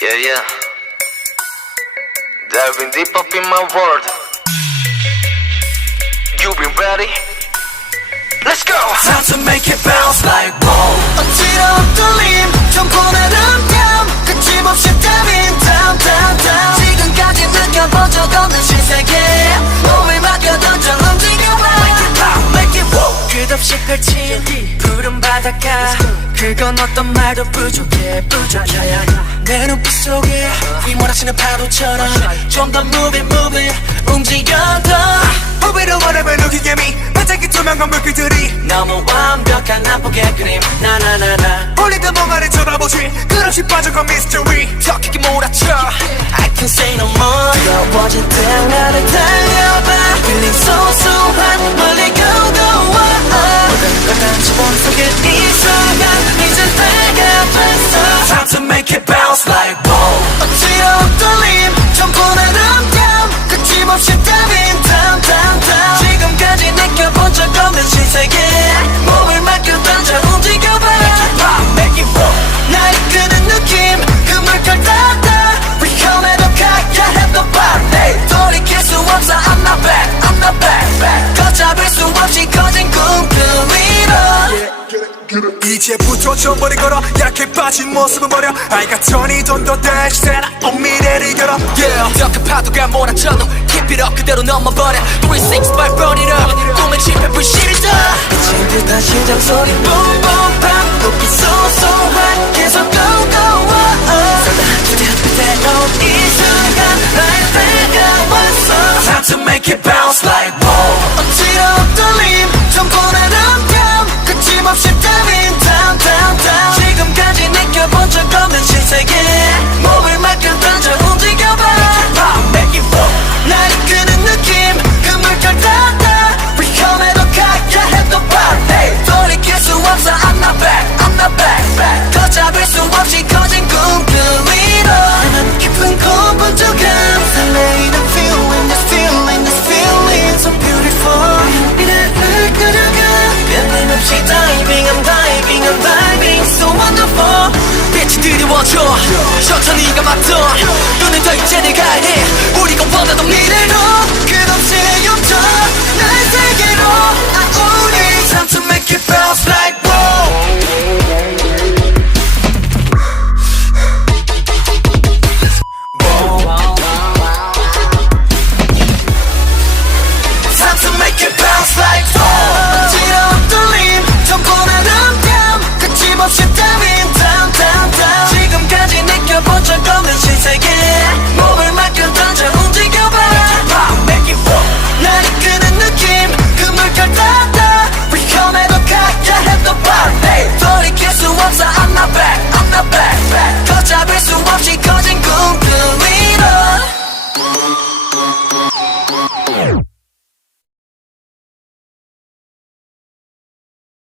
Yeah, yeah. Diving deep up in my world. You been ready? Let's go! Time to make it bounce like boom. 어지러운 떨림 경고나는 땀 끝임없이 diving down down down 지금까지 느껴본 적 없는 신세계 몸을 맡겨 던져 움직여봐 Make it pop, make it woo. 끝없이 펼친 푸른 바닷가 그건 어떤 말도 부족해 내 눈빛 속에 휘몰아치는 파도처럼 좀 더 move it 움직여 더 후배로 원하면 looking at me 반짝이 투명한 물결들이 너무 완벽한 한폭의 그림 나나나나 홀리던 멍하니 쳐다보지 끝없이 빠져간 mystery 더 크게 몰아쳐 I can't say no more 뜨거워진 태양나를 달려봐 Feeling 소소한 멀리 go go 모든 걸 다 집어넣게 이 순간 이제 다가왔어 Time to make it bounce like boom. 어지러운 떨림 전보다는 땀 끝임없이 diving down down down 지금까지 느껴본 적 없는 신세계 몸을 맡겨 던져 움직여봐 Make it pop, make it woo. 날 이끄는 느낌 그 물결 따라 위험해도 가야 했던 밤 돌이킬 수 없어 I'm not back I'm not back 걷잡을 수 없이 커진 꿈그 위로 이제부터 전번에 걸어 약해 빠진 모습은 버려 I got Tony don't do that shit on 미래를 열어 Yeah 더 큰 파도가 몰아쳐도 Keep it up 그대로 넘어버려 368 burn it up 꿈에 집에 불씨를 떠 미친 듯한 심장 소리 boom boom bam 높이 소소한 계속 go go 쏟아지듯 그대로 이 순간 날 다가왔어 Time to make it bounce like boom. 어지러운 떨림 전보다는 땀 끝임없이 diving down down down 지금까지 느껴본 적 없는 신세계 몸을 맡겨 던져 움직여봐 Pop, make it woo. 날 이끄는 느낌 그 물결 따라 위험해도 가야 했던 밤 돌이킬 수 없어 I'm not back 걷잡을 수 없이 커진 꿈그 위로 난 깊은 고분조감 설레이는 this feeling so beautiful 이래를 끌어가 끊임없이 I'm diving so wonderful 빛이 드리워져 천천히 감았던 눈은 더 이제 내가 해 우리가 원하던 미래로